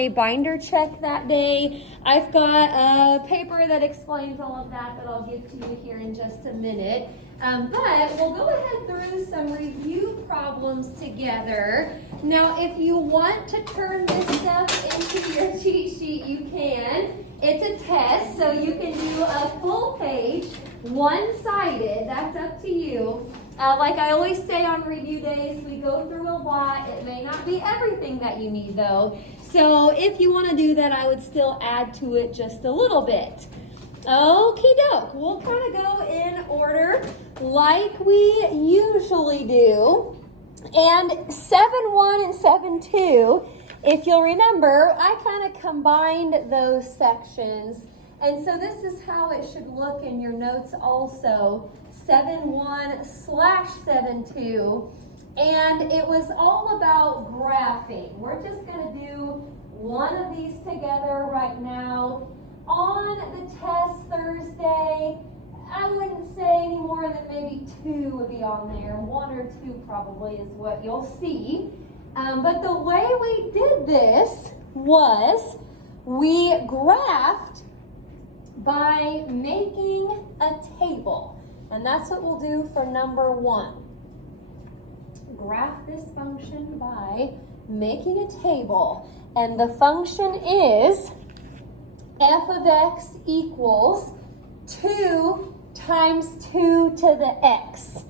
a binder check that day. I've got a paper that explains all of that I'll give to you here in just a minute. But we'll go ahead through some review problems together. Now, if you want to turn this stuff into your cheat sheet, you can. It's a test, so you can do a full page, one-sided. That's up to you. Like I always say on review days, we go through a lot. It may not be everything that you need, though. So if you want to do that, I would still add to it just a little bit. Okie doke. We'll kind of go in order like we usually do. And 7-1 and 7-2, if you'll remember, I kind of combined those sections. And so this is how it should look in your notes also. 7-1 / 7-2. And it was all about graphing. We're just going to do one of these together right now. On the test Thursday, I wouldn't say any more than maybe 2 would be on there. 1 or 2 probably is what you'll see. But the way we did this was we graphed by making a table. And that's what we'll do for number 1. Graph this function by making a table. And the function is f of x equals 2 times 2 to the x.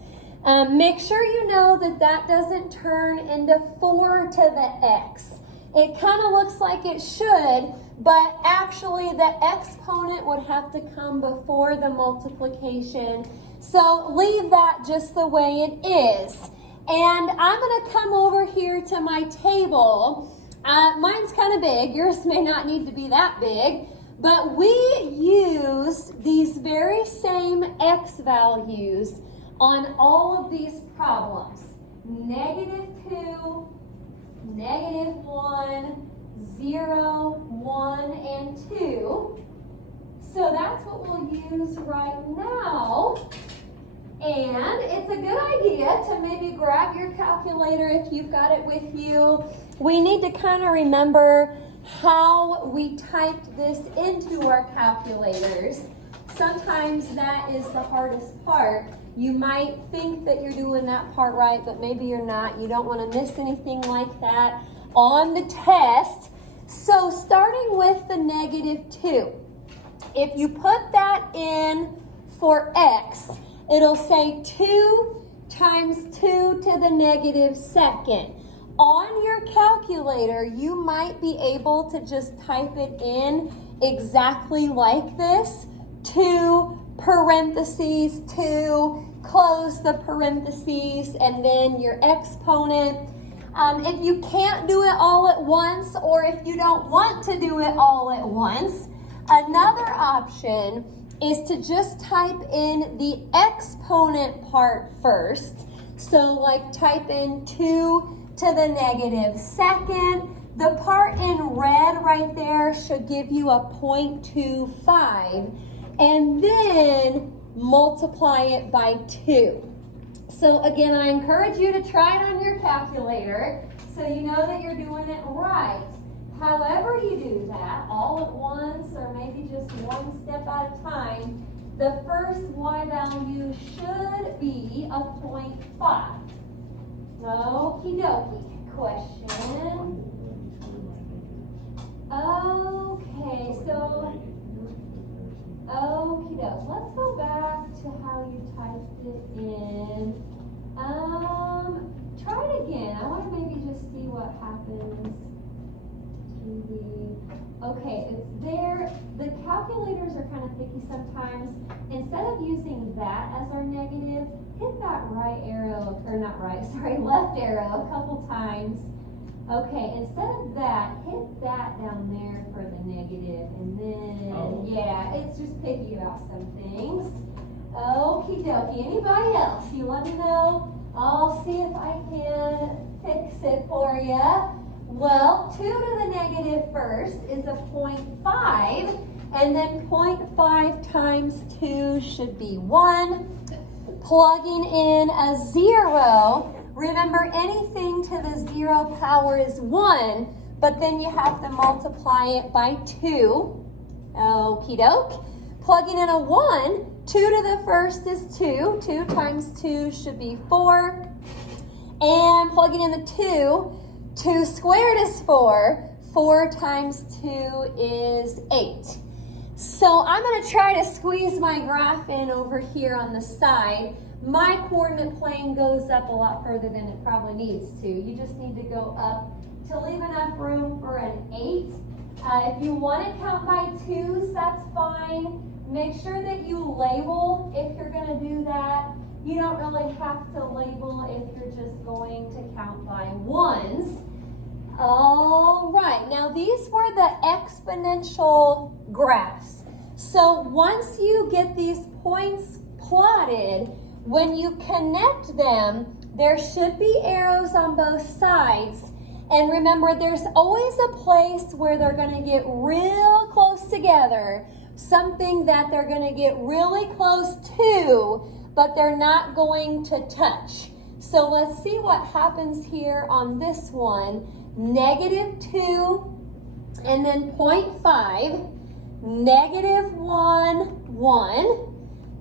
Make sure you know that that doesn't turn into 4 to the x. It kind of looks like it should, but actually the exponent would have to come before the multiplication. So leave that just the way it is. And I'm going to come over here to my table. Mine's kind of big. Yours may not need to be that big. But we used these very same x values on all of these problems. -2, -1, 0, 1, and 2. So that's what we'll use right now. And it's a good idea to maybe grab your calculator if you've got it with you. We need to kind of remember how we typed this into our calculators. Sometimes that is the hardest part. You might think that you're doing that part right, but maybe you're not. You don't want to miss anything like that on the test. So starting with the -2, if you put that in for x, it'll say 2 times 2 to the -2nd. On your calculator, you might be able to just type it in exactly like this. 2 parentheses 2, close the parentheses, and then your exponent. If you can't do it all at once, or if you don't want to do it all at once, another option is to just type in the exponent part first. So like type in 2 to the -2nd. The part in red right there should give you a 0.25. And then multiply it by 2. So again, I encourage you to try it on your calculator so you know that you're doing it right. However you do that, all at once or maybe just one step at a time, the first y value should be a 0.5. Okie dokie. Question. Okay, so okie doke. Let's go back to how you typed it in. Try it again. I want to maybe just see what happens. Okay, it's there. The calculators are kind of picky sometimes. Instead of using that as our negative, hit that right arrow, or not right, sorry, left arrow a couple times. Okay, instead of that, hit that down there for the negative, and then, yeah, it's just picky about some things. Okie dokie. Anybody else? You let me know. I'll see if I can fix it for you. Well, 2 to the negative first is a 0.5, and then 0.5 times 2 should be 1. Plugging in a 0. Remember, anything to the 0 power is 1, but then you have to multiply it by 2. Okie doke. Plugging in a 1, 2 to the first is 2. 2 times 2 should be 4. And plugging in the 2, 2 squared is 4. 4 times 2 is 8. So I'm going to try to squeeze my graph in over here on the side. My coordinate plane goes up a lot further than it probably needs to. You just need to go up to leave enough room for an 8. If you want to count by 2s, that's fine. Make sure that you label if you're going to do that. You don't really have to label if you're just going to count by 1s. All right, now these were the exponential graphs. So once you get these points plotted, when you connect them, there should be arrows on both sides. And remember, there's always a place where they're going to get real close together, something that they're going to get really close to, but they're not going to touch. So let's see what happens here on this one. -2 and then 0.5, -1, 1,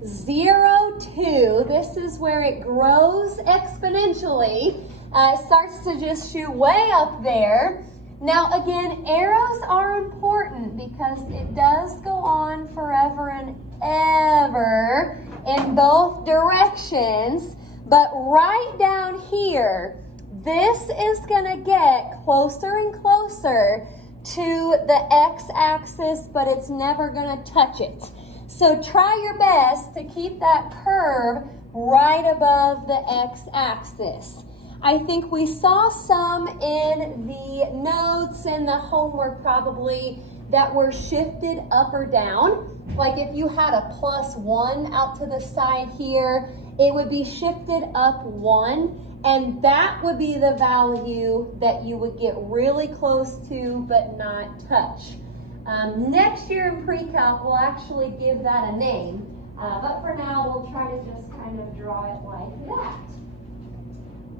0, 2. This is where it grows exponentially. It starts to just shoot way up there. Now again, arrows are important because it does go on forever and ever in both directions. But right down here, this is going to get closer and closer to the x-axis, but it's never going to touch it. So try your best to keep that curve right above the x-axis. I think we saw some in the notes and the homework probably that were shifted up or down. Like if you had a +1 out to the side here, it would be shifted up 1, and that would be the value that you would get really close to but not touch. Next year in pre-calc, we'll actually give that a name, but for now, we'll try to just kind of draw it like that.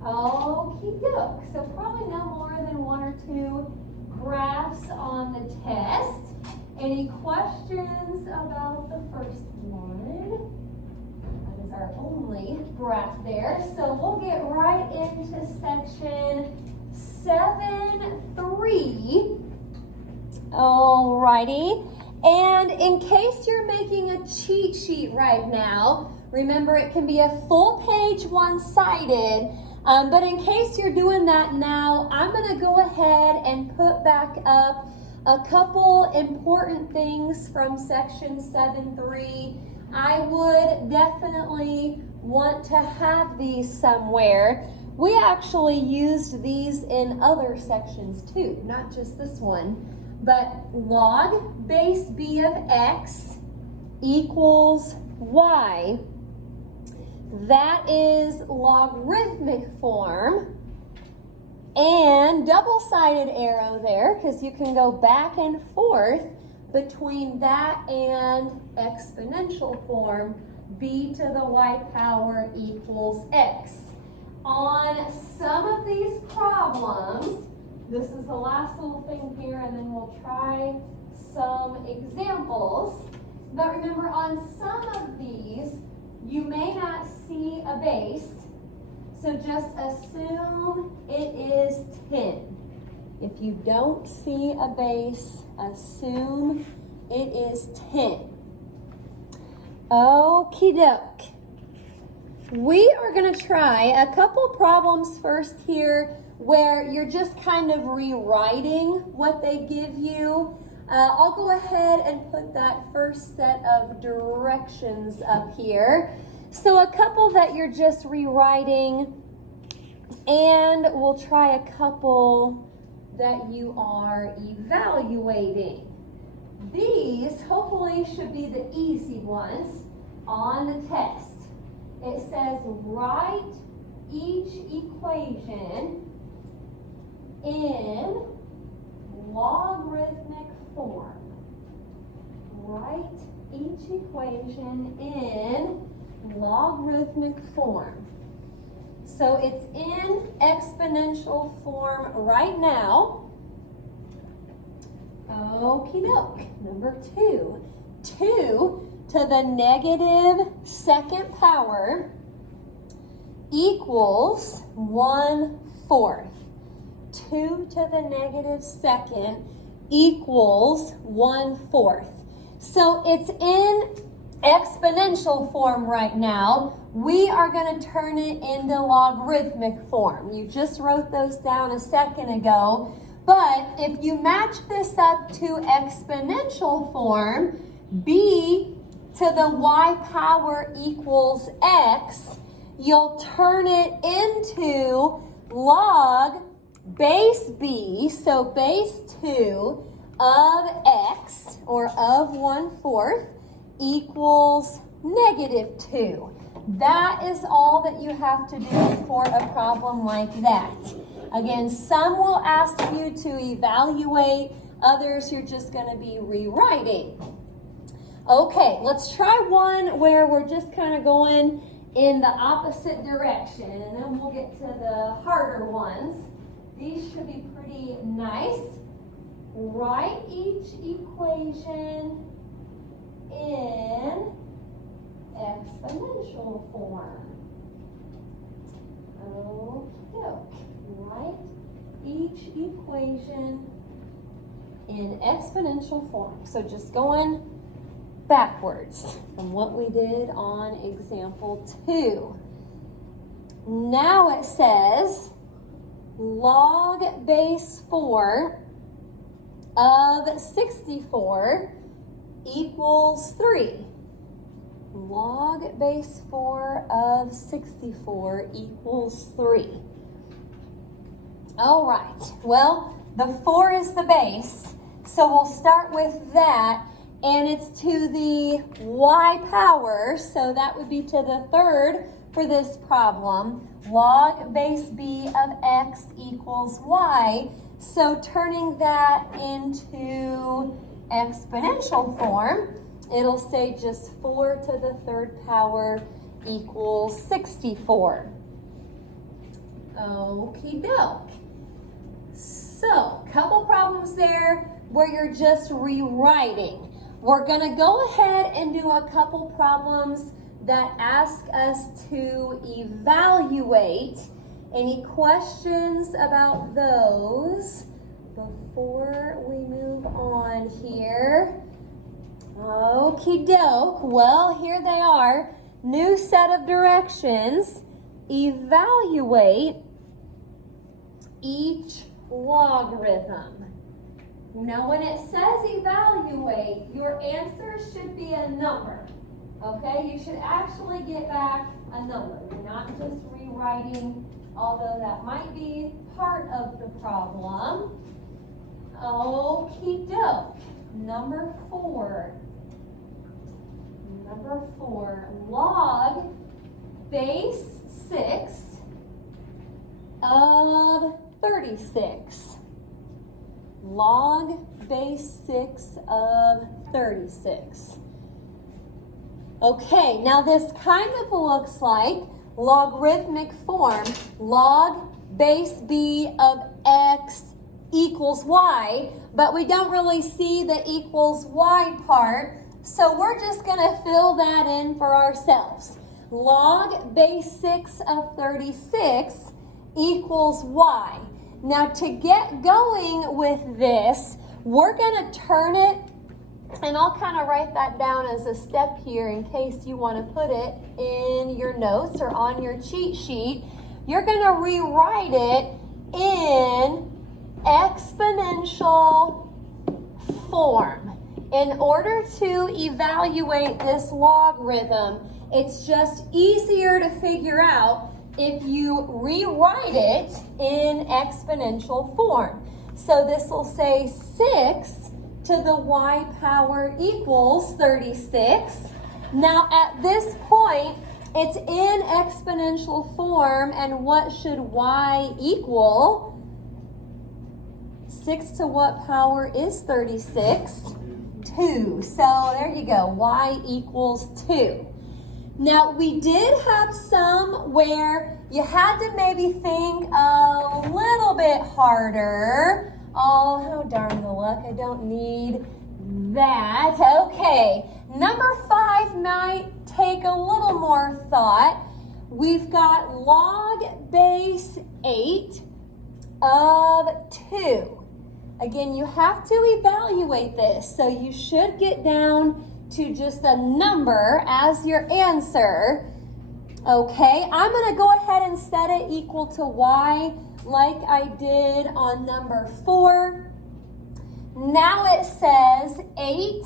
Okie doke. So probably no more than 1 or 2 graphs on the test. Any questions about the first one? That is our only graph there. So we'll get right into section 7.3. Alrighty. And in case you're making a cheat sheet right now, remember it can be a full page one-sided. But in case you're doing that now, I'm going to go ahead and put back up a couple important things from section 7.3. I would definitely want to have these somewhere. We actually used these in other sections too, not just this one. But log base b of x equals y. That is logarithmic form, and double-sided arrow there because you can go back and forth between that and exponential form, b to the y power equals x. On some of these problems, this is the last little thing here, and then we'll try some examples. But remember, on some of these, you may not see a base, so just assume it is 10. If you don't see a base, assume it is 10. Okie doke. We are going to try a couple problems first here where you're just kind of rewriting what they give you. I'll go ahead and put that first set of directions up here. So a couple that you're just rewriting, and we'll try a couple that you are evaluating. These hopefully should be the easy ones on the test. It says write each equation in logarithmic form. Write each equation in logarithmic form. So it's in exponential form right now. Okie doke. Number 2. 2 to the negative second power equals 1/4. 2 to the negative second equals 1/4. So it's in exponential form right now. We are going to turn it into logarithmic form. You just wrote those down a second ago. But if you match this up to exponential form, b to the y power equals x, you'll turn it into log base b, so base 2 of x, or of 1/4, equals -2. That is all that you have to do for a problem like that. Again, some will ask you to evaluate, others you're just going to be rewriting. Okay, let's try one where we're just kind of going in the opposite direction, and then we'll get to the harder ones. These should be pretty nice. Write each equation in exponential form. Okay, write each equation in exponential form. So just going backwards from what we did on example 2. Now it says log base 4 of 64 equals 3. Log base 4 of 64 equals 3. All right, well, the 4 is the base, so we'll start with that, and it's to the y power, so that would be to the third for this problem. Log base b of x equals y, so turning that into exponential form, it'll say just 4 to the third power equals 64. Okie doke. So, couple problems there where you're just rewriting. We're going to go ahead and do a couple problems that ask us to evaluate. Any questions about those before we move on here? Okie doke. Well, here they are. New set of directions. Evaluate each logarithm. Now, when it says evaluate, your answer should be a number. Okay? You should actually get back a number. You're not just rewriting, although that might be part of the problem. Okie doke. Number 4. Number 4. Log base 6 of 36. Log base 6 of 36. Okay, now this kind of looks like logarithmic form. Log base b of x equals y, but we don't really see the equals y part, so we're just going to fill that in for ourselves. Log base 6 of 36 equals y. Now, to get going with this, we're going to turn it, and I'll kind of write that down as a step here in case you want to put it in your notes or on your cheat sheet. You're going to rewrite it in exponential form. In order to evaluate this logarithm, it's just easier to figure out if you rewrite it in exponential form. So this will say 6 to the y power equals 36. Now at this point, it's in exponential form, and what should y equal? 6 to what power is 36? 2. So there you go, y equals 2. Now, we did have some where you had to maybe think a little bit harder Oh, how darn the luck. I don't need that. Okay. Number 5 might take a little more thought. We've got log base 8 of 2. Again, you have to evaluate this, so you should get down to just a number as your answer. Okay, I'm going to go ahead and set it equal to y like I did on number 4. Now it says 8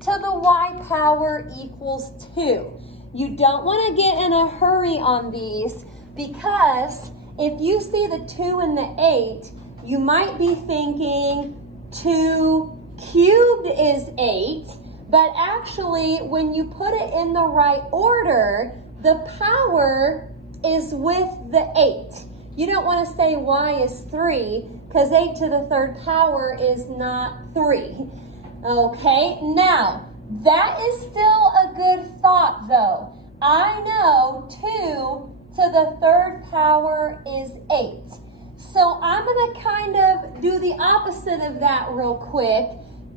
to the y power equals 2. You don't want to get in a hurry on these because if you see the 2 and the 8, you might be thinking 2 cubed is 8, but actually when you put it in the right order, the power is with the 8. You don't want to say y is 3 because 8 to the 3rd power is not 3. Okay, now that is still a good thought though. I know 2 to the 3rd power is 8. So I'm going to kind of do the opposite of that real quick.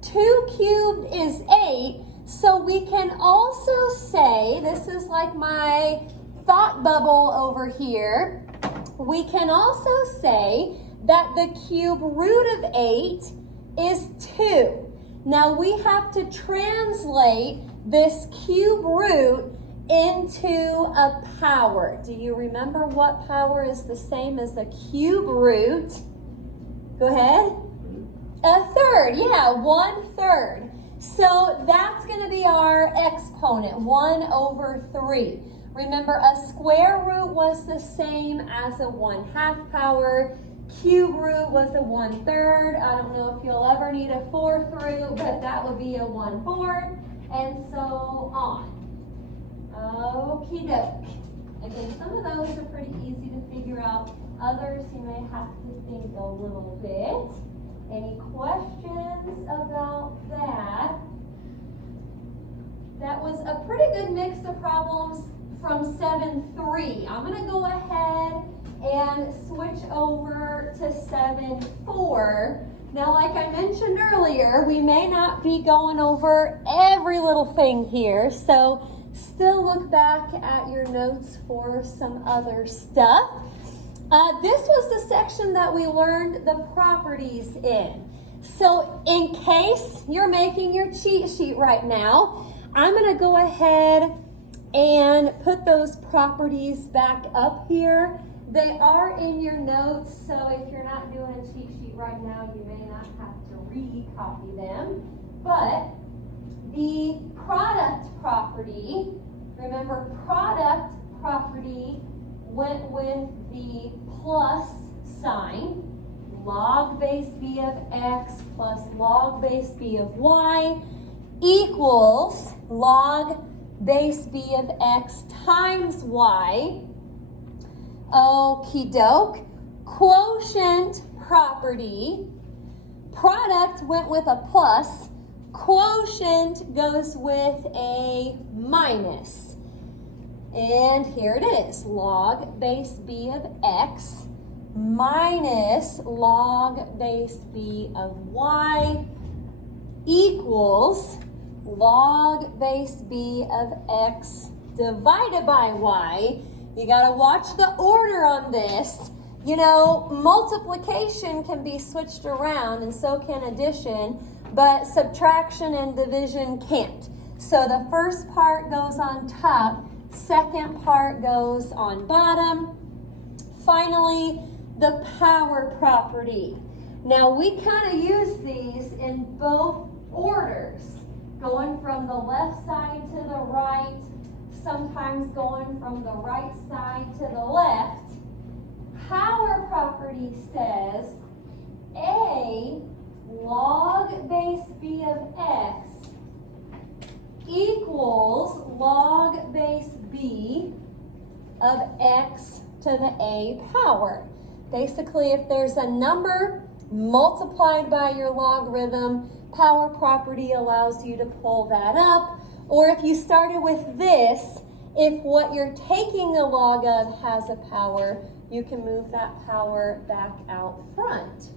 2 cubed is 8. So we can also say, this is like my thought bubble over here. We can also say that the cube root of 8 is 2. Now we have to translate this cube root into a power. Do you remember what power is the same as a cube root? Go ahead. 1/3, yeah, 1/3. So that's going to be our exponent, 1/3. Remember, a square root was the same as a 1/2 power. Cube root was a 1/3. I don't know if you'll ever need a 4th root, but that would be a 1/4, and so on. Okie doke. Again, some of those are pretty easy to figure out. Others you may have to think a little bit. Any questions about that? That was a pretty good mix of problems from 7-3. I'm going to go ahead and switch over to 7-4. Now, like I mentioned earlier, we may not be going over every little thing here, so still look back at your notes for some other stuff. This was the section that we learned the properties in. So in case you're making your cheat sheet right now, I'm going to go ahead and put those properties back up here. They are in your notes, so if you're not doing a cheat sheet right now, you may not have to re-copy them. But the product property, remember product property went with the plus sign. Log base b of x plus log base b of y equals log base b of x times y. Okie doke. Quotient property. Product went with a plus. Quotient goes with a minus. And here it is. Log base b of x minus log base b of y equals log base b of x divided by y. You got to watch the order on this. You know, multiplication can be switched around and so can addition, but subtraction and division can't. So the first part goes on top, second part goes on bottom. Finally, the power property. Now we kind of use these in both orders, going from the left side to the right, sometimes going from the right side to the left. Power property says a log base b of x equals log base b of x to the a power. Basically, if there's a number multiplied by your logarithm, power property allows you to pull that up. Or if you started with this, if what you're taking the log of has a power, you can move that power back out front.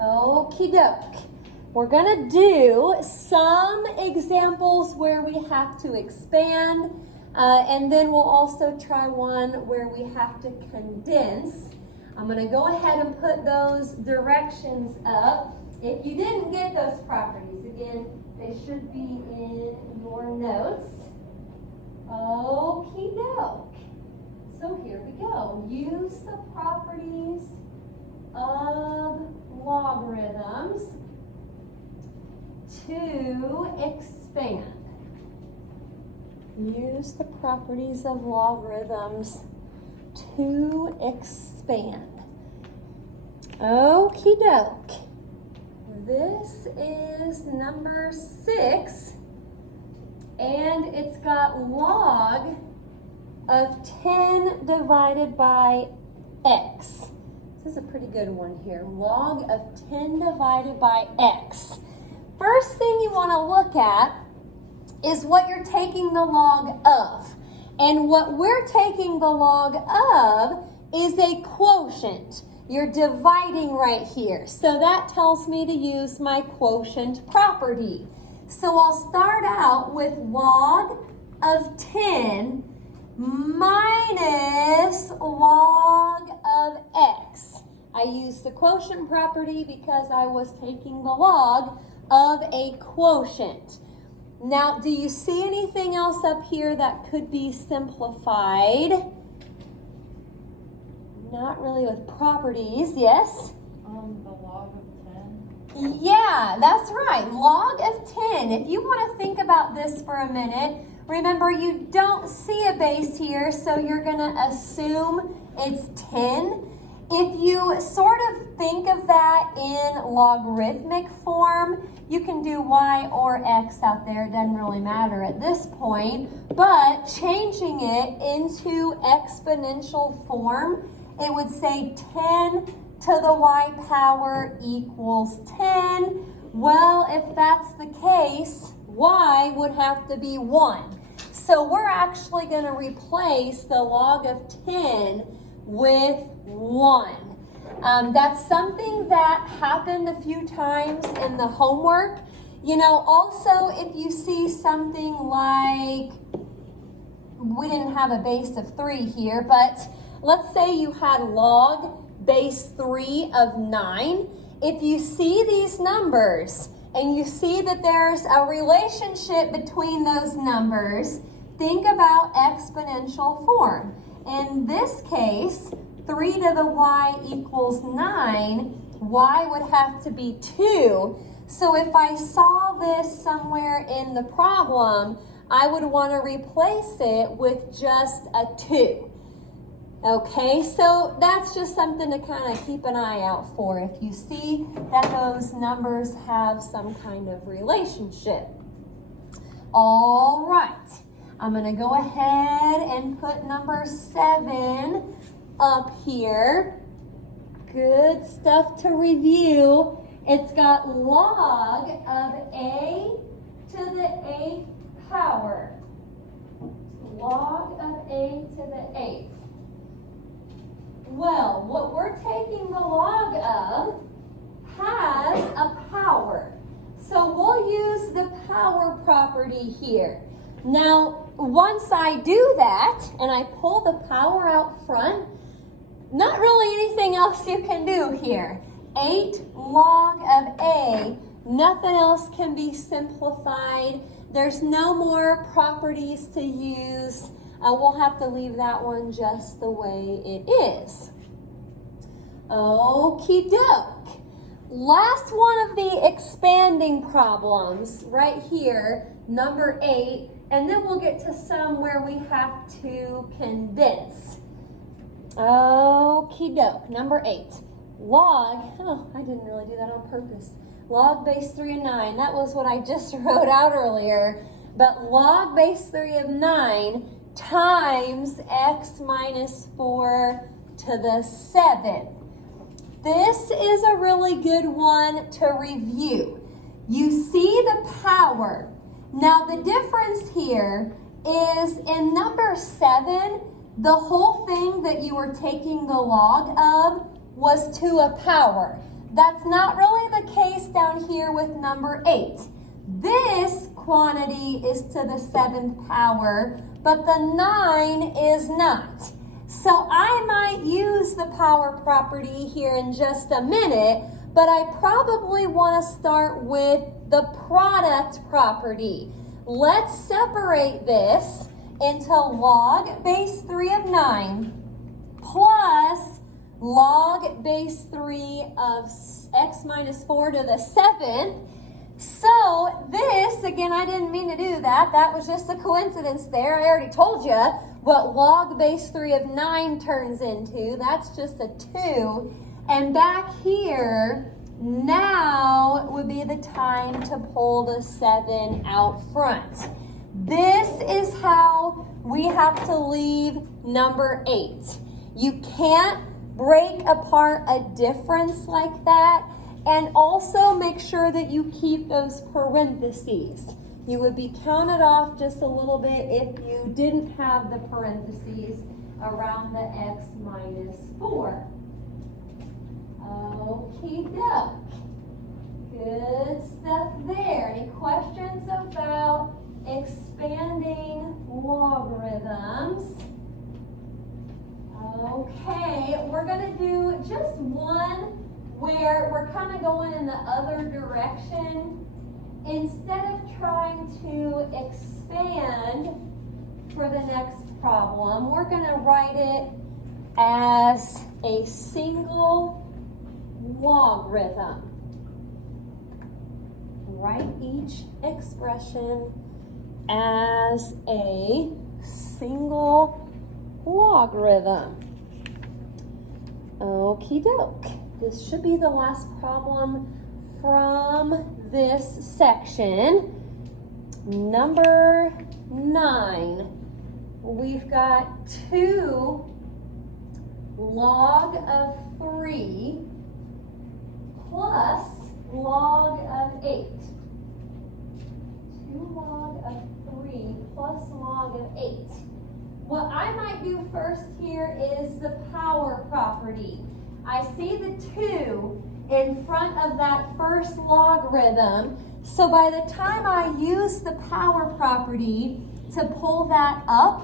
Okie doke. We're gonna do some examples where we have to expand, and then we'll also try one where we have to condense. I'm gonna go ahead and put those directions up. If you didn't get those properties, again, they should be in your notes. Okie doke. So here we go. Use the properties of logarithms to expand. Use the properties of logarithms to expand. Okie doke. This is number 6, and it's got log of 10 divided by x. This is a pretty good one here. Log of 10 divided by x. First thing you want to look at is what you're taking the log of. And what we're taking the log of is a quotient. You're dividing right here. So that tells me to use my quotient property. So I'll start out with log of 10 minus log of x. I used the quotient property because I was taking the log of a quotient. Now, do you see anything else up here that could be simplified? Not really with properties, yes? The log of 10. Yeah, that's right, log of 10. If you want to think about this for a minute, remember you don't see a base here, so you're going to assume it's 10. If you sort of think of that in logarithmic form, you can do y or x out there. It doesn't really matter at this point. But changing it into exponential form, it would say 10 to the y power equals 10. Well, if that's the case, y would have to be 1. So we're actually going to replace the log of 10 with 1. That's something that happened a few times in the homework. You know, also if you see something like, we didn't have a base of 3 here, but let's say you had log base 3 of 9. If you see these numbers and you see that there's a relationship between those numbers, think about exponential form. In this case, 3 to the y equals 9, y would have to be 2. So if I saw this somewhere in the problem, I would want to replace it with just a 2. Okay, so that's just something to kind of keep an eye out for if you see that those numbers have some kind of relationship. All right, I'm going to go ahead and put number 7 up here. Good stuff to review. It's got log of a to the 8th power. Log of a to the 8th. Well, what we're taking the log of has a power. So we'll use the power property here. Now, once I do that and I pull the power out front, not really anything else you can do here. 8 log of a, nothing else can be simplified. There's no more properties to use. We'll have to leave that one just the way it is. Okie doke. Last one of the expanding problems right here, number 8, and then we'll get to some where we have to condense. Okie doke, number 8. Log, I didn't really do that on purpose. Log base 3 of 9, that was what I just wrote out earlier. But log base 3 of 9 times x minus 4 to the 7. This is a really good one to review. You see the power. Now the difference here is in number 7, the whole thing that you were taking the log of was to a power. That's not really the case down here with number 8. This quantity is to the 7th power, but the 9 is not. So I might use the power property here in just a minute, but I probably want to start with the product property. Let's separate this into log base 3 of 9 plus log base 3 of x minus 4 to the 7th. So this, again, I didn't mean to do that. That was just a coincidence there. I already told you what log base 3 of 9 turns into. That's just a 2. And back here, now would be the time to pull the 7 out front. This is how we have to leave number 8. You can't break apart a difference like that. And also make sure that you keep those parentheses. You would be counted off just a little bit if you didn't have the parentheses around the x minus 4. Okie doke. Good stuff there. Any questions about expanding logarithms? Okay, we're going to do just one where we're kind of going in the other direction. Instead of trying to expand for the next problem, we're going to write it as a single logarithm. Write each expression as a single logarithm. Okie doke. This should be the last problem from this section. Number 9. We've got 2 log of 3 plus log of 8. 2 log of 3 plus log of 8. What I might do first here is the power property. I see the 2 in front of that first logarithm. So by the time I use the power property to pull that up,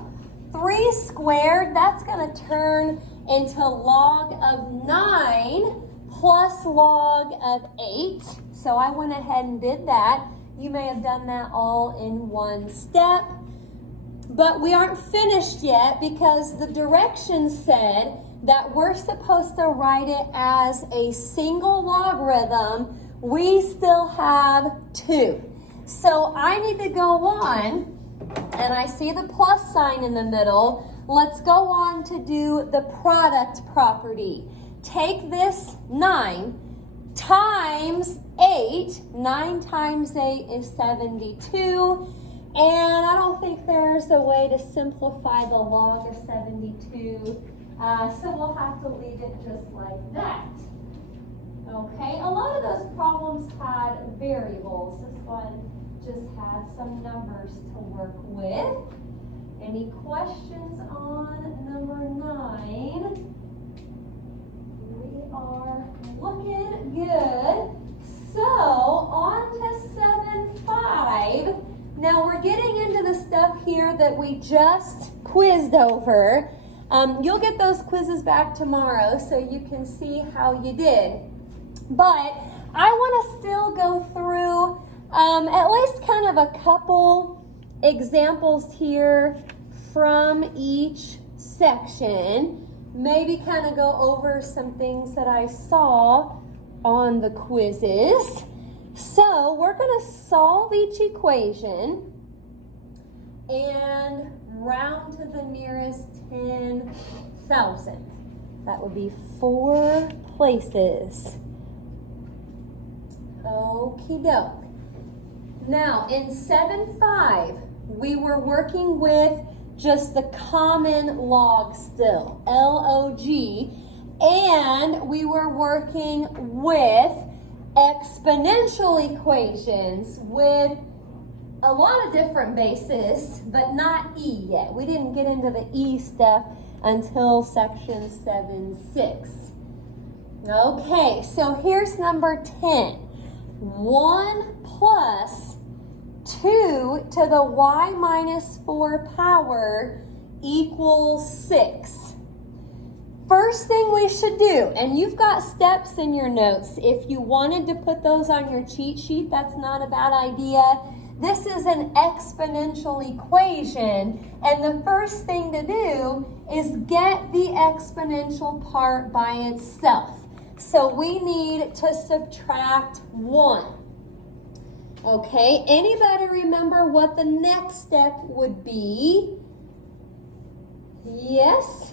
3 squared, that's going to turn into log of 9 plus log of 8. So I went ahead and did that. You may have done that all in one step. But we aren't finished yet because the directions said that we're supposed to write it as a single logarithm. We still have 2. So I need to go on, and I see the plus sign in the middle. Let's go on to do the product property. Take this 9 times 8. 9 times 8 is 72. And I don't think there's a way to simplify the log of 72. So we'll have to leave it just like that. Okay, a lot of those problems had variables. This one just had some numbers to work with. Any questions on number 9? We are looking good. So on to 7.5. Now we're getting into the stuff here that we just quizzed over. You'll get those quizzes back tomorrow so you can see how you did. But I want to still go through at least kind of a couple examples here from each section. Maybe kind of go over some things that I saw on the quizzes. So we're going to solve each equation and round to the nearest 10,000. That would be 4 places. Okie doke. Now in 7.5, we were working with just the common log still, log, and we were working with exponential equations with a lot of different bases, but not e yet. We didn't get into the e stuff until section 7.6. Okay, so here's number 10. 1 plus 2 to the y minus 4 power equals 6. First thing we should do, and you've got steps in your notes. If you wanted to put those on your cheat sheet, that's not a bad idea. This is an exponential equation, and the first thing to do is get the exponential part by itself. So we need to subtract 1. Okay, anybody remember what the next step would be? Yes?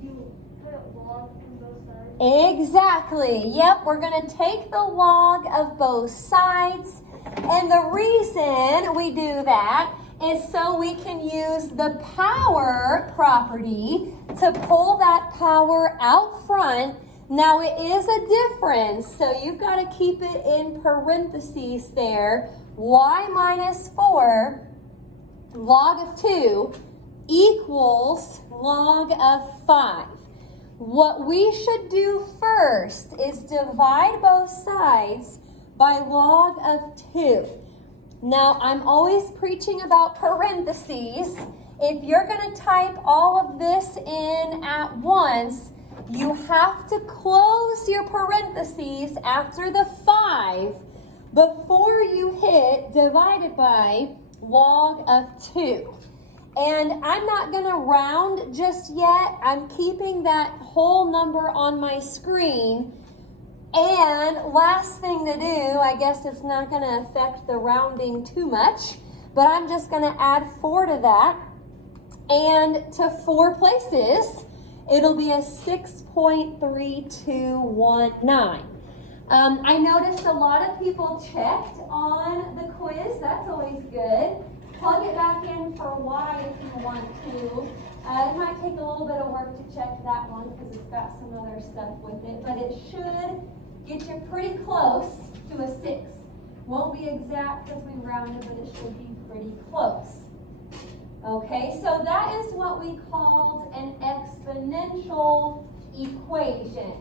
You put log on both sides. Exactly. Yep, we're going to take the log of both sides. And the reason we do that is so we can use the power property to pull that power out front. Now it is a difference, so you've got to keep it in parentheses there. Y minus 4 log of 2 equals log of 5. What we should do first is divide both sides by log of 2. Now, I'm always preaching about parentheses. If you're going to type all of this in at once, you have to close your parentheses after the 5 before you hit divided by log of 2. And I'm not going to round just yet. I'm keeping that whole number on my screen. And last thing to do, I guess it's not going to affect the rounding too much, but I'm just going to add 4 to that. And to 4 places, it'll be a 6.3219. I noticed a lot of people checked on the quiz. That's always good. Plug it back in for y if you want to. It might take a little bit of work to check that one because it's got some other stuff with it, but it should get you pretty close to a 6. Won't be exact because we rounded, but it should be pretty close. Okay, so that is what we called an exponential equation.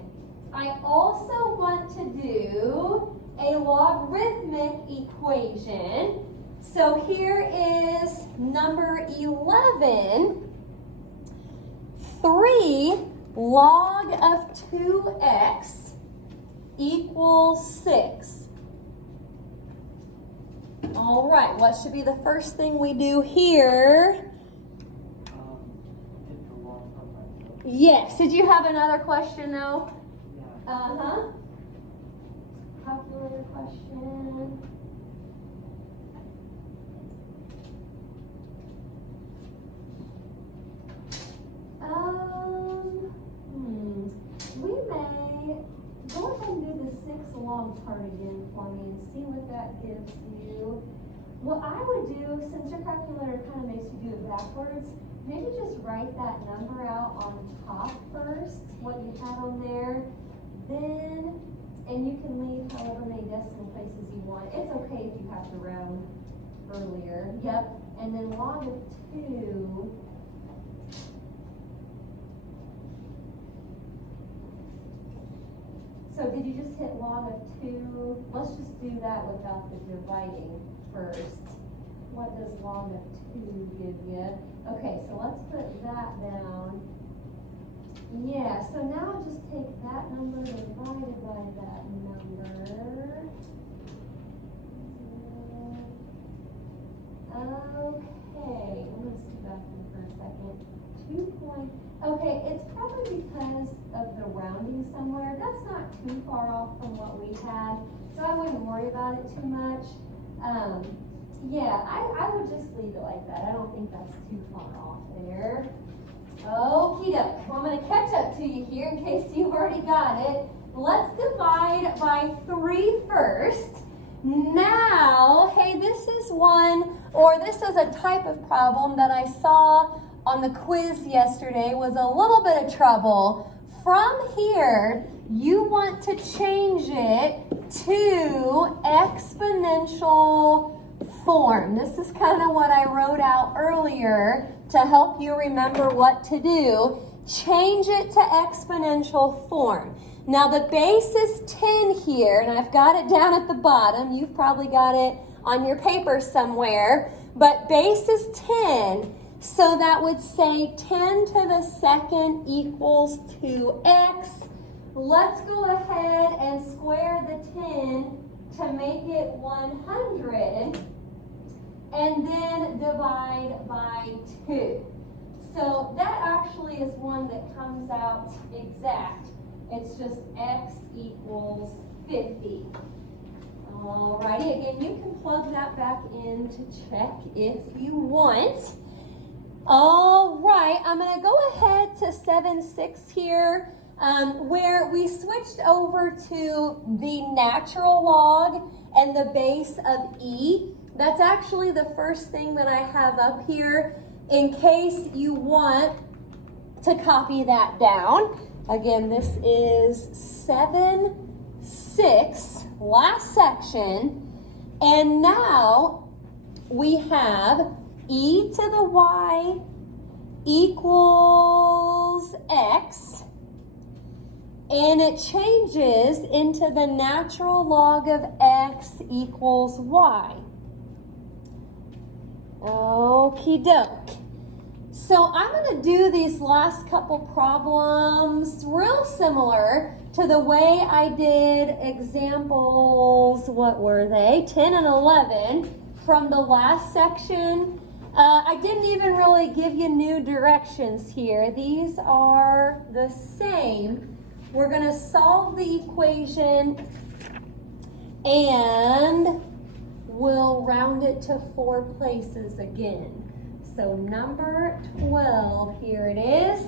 I also want to do a logarithmic equation. So here is number 11. 3 log of 2x equals 6. All right, what should be the first thing we do here? Yes, did you have another question though? Uh-huh. Calculator question. We may go ahead and do the 6 log part again for me and see what that gives you. What I would do, since your calculator kind of makes you do it backwards, maybe just write that number out on top first, what you had on there. Then, and you can leave however many decimal places you want. It's okay if you have to round earlier. Yep. And then log of 2. So did you just hit log of 2? Let's just do that without the dividing first. What does log of 2 give you? Okay, so let's put that down. Yeah, so now just take that number divided by that number. Okay, I'm going to see back in for a second. 2 point. Okay, it's probably because of the rounding somewhere. That's not too far off from what we had, so I wouldn't worry about it too much. Yeah, I would just leave it like that. I don't think that's too far off there. Okie doke. Well, I'm going to catch up to you here in case you already got it. Let's divide by 3 first. Now, hey, this is a type of problem that I saw on the quiz yesterday was a little bit of trouble. From here, you want to change it to exponential form. This is kind of what I wrote out earlier to help you remember what to do. Change it to exponential form. Now the base is 10 here, and I've got it down at the bottom. You've probably got it on your paper somewhere, but base is 10, so that would say 10 to the second equals 2x. Let's go ahead and square the 10 to make it 100, and then divide by 2. So that actually is one that comes out exact. It's just x equals 50. Alrighty, again, you can plug that back in to check if you want. Alright, I'm going to go ahead to 7-6 here, where we switched over to the natural log and the base of e. That's actually the first thing that I have up here in case you want to copy that down. Again, this is 7-6, last section. And now we have e to the y equals x. And it changes into the natural log of x equals y. Okie doke. So I'm going to do these last couple problems real similar to the way I did examples, what were they? 10 and 11 from the last section. I didn't even really give you new directions here. These are the same. We're going to solve the equation and we'll round it to 4 places again. So number 12, here it is.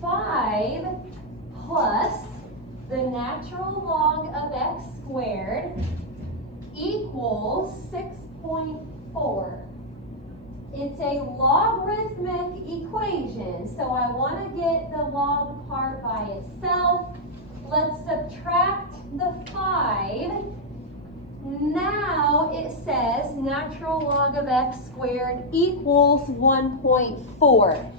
5 plus the natural log of x squared equals 6.4. It's a logarithmic equation, so I want to get the log part by itself. Let's subtract the 5. Now it says natural log of x squared equals 1.4.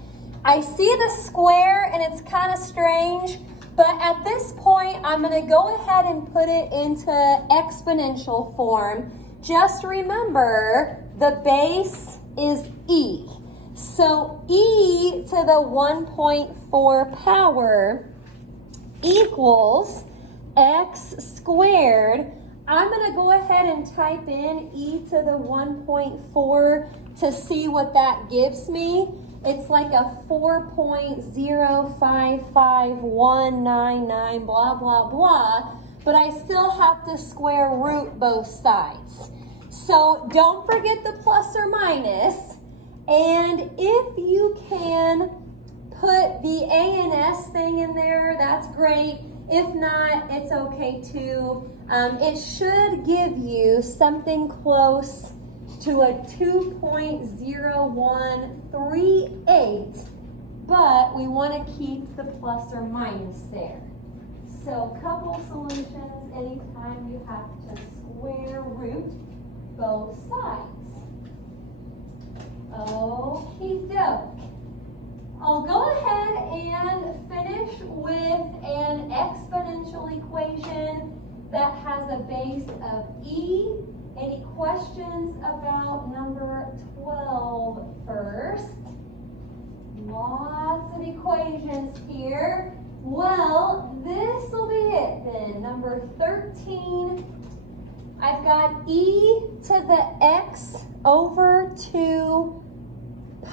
I see the square and it's kind of strange, but at this point I'm going to go ahead and put it into exponential form. Just remember the base is e. So e to the 1.4 power equals x squared. I'm going to go ahead and type in e to the 1.4 to see what that gives me. It's like a 4.055199 blah, blah, blah, but I still have to square root both sides. So don't forget the plus or minus, and if you can put the A and S thing in there, that's great. If not, it's okay too. It should give you something close to a 2.0138, but we want to keep the plus or minus there. So couple solutions anytime you have to square root both sides. Okie doke. I'll go ahead and finish with an exponential equation that has a base of e. Any questions about number 12 first? Lots of equations here. Well, this will be it then. Number 13, I've got e to the x over 2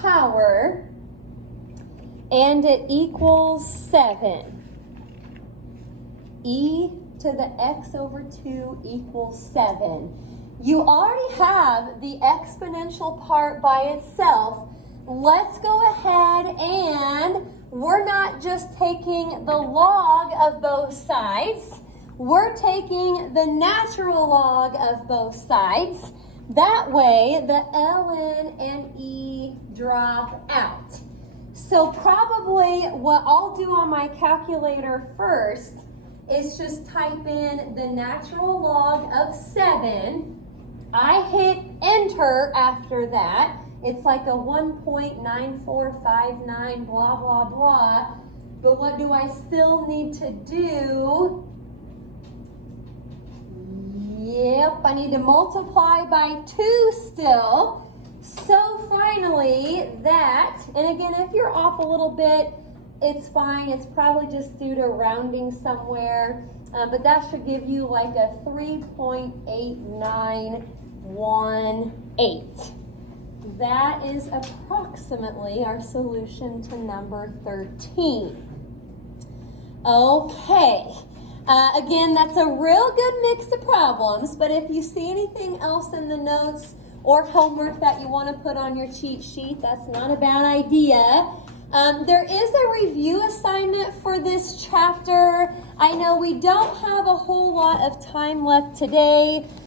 power, and it equals 7. E to the x over 2 equals 7. You already have the exponential part by itself. Let's go ahead and we're not just taking the log of both sides. We're taking the natural log of both sides. That way, the ln and e drop out. So probably what I'll do on my calculator first is just type in the natural log of 7. I hit enter after that. It's like a 1.9459 blah, blah, blah. But what do I still need to do? Yep, I need to multiply by 2 still. So finally, that, and again, if you're off a little bit, it's fine. It's probably just due to rounding somewhere. But that should give you like a 3.8918. That is approximately our solution to number 13. Okay. Again, that's a real good mix of problems, but if you see anything else in the notes or homework that you want to put on your cheat sheet, that's not a bad idea. There is a review assignment for this chapter. I know we don't have a whole lot of time left today,